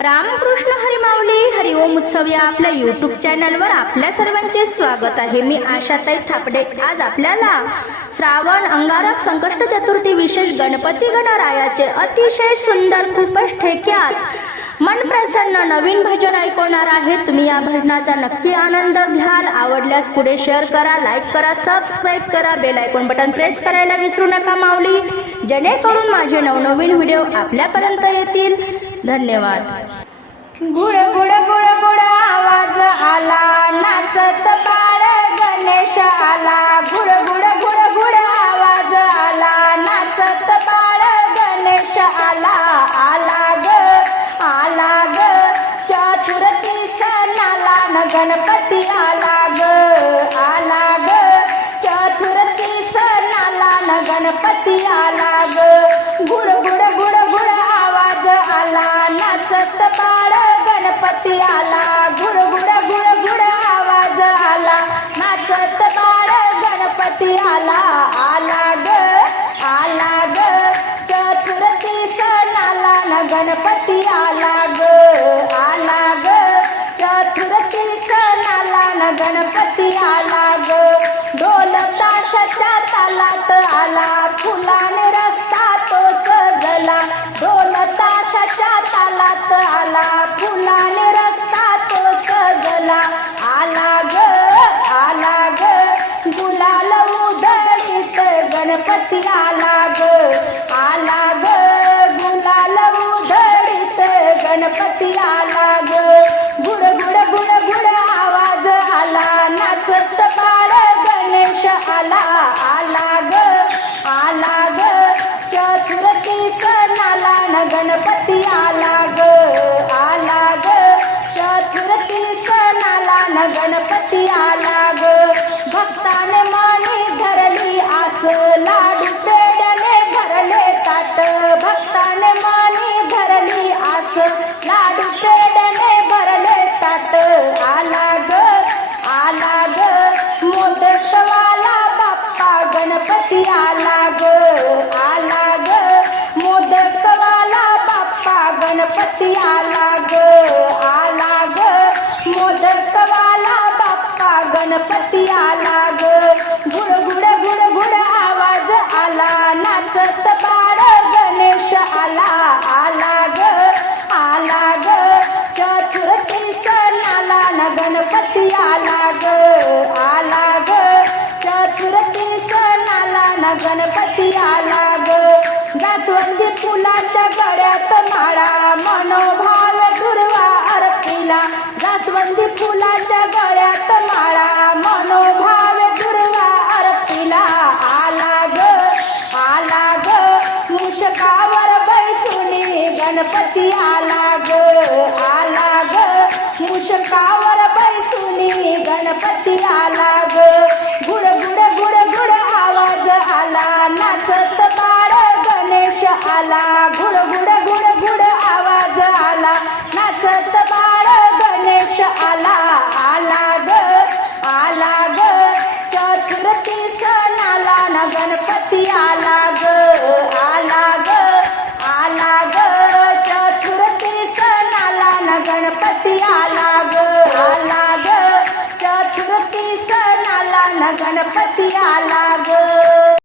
रामकृष्ण हरिमावली हरिओम उत्सव या आपल्या युट्यूब चॅनलवर आपल्या सर्वांचे स्वागत आहे. मी आशाताई थापडे. आज आपल्याला श्रावण अंगारक संकष्ट चतुर्थी विशेष गणपती गणरायाचे अतिशय सुंदर खूपच ठेक्यात मन प्रसन्न नवीन भजन ऐकवणार आहे. तुम्ही या भजनाचा नक्की आनंद घ्याल. आवडल्यास पुढे शेअर करा लाईक करा सबस्क्राईब करा. बेल आयकॉन बटन प्रेस करायला विसरू नका माऊली. जेणेकरून माझे नवनवीन व्हिडिओ आपल्यापर्यंत येतील. धन्यवाद. गुड गुड गुड गुड आवाज आला नाचत बाळ गणेश आला. गुड गणपती आला ग आला ग. चतुर्थी सणाला न गणपती आला ग. ढोल ताशाच्या तालात आला फुलाने रस्ता तो सजला. ढोल ताशाच्या तालात आला फुलाने रस्ता तो सजला. आला ग आला ग. गुलाल उधळीत गणपती आला. आला आला आला ग आला ग. चतुर्थी सणाला न गणपती आला ग आला ग. चतुर्थी सणाला न गणपती आला ग. भक्ताने मानी धरली आस लाडू पेड्याने भरले ताट. भक्ताने मानी धरली आस लाडू गणपती आला ग आला ग मोदकवाला बाप्पा गणपती आला म्हणजे दिवसी फुलाच्या गळ्यात माळा मनोभाव दुर्वा आरतीला. जास्वंदी फुलाच्या गळ्यात माळा मनोभाव दुर्वा आरतीला. आला ग आला ग मुषकावर बैसुनी गणपती आला ग आला ग मुषकावर बैसुनी गणपती आला ग. गणपती आला ग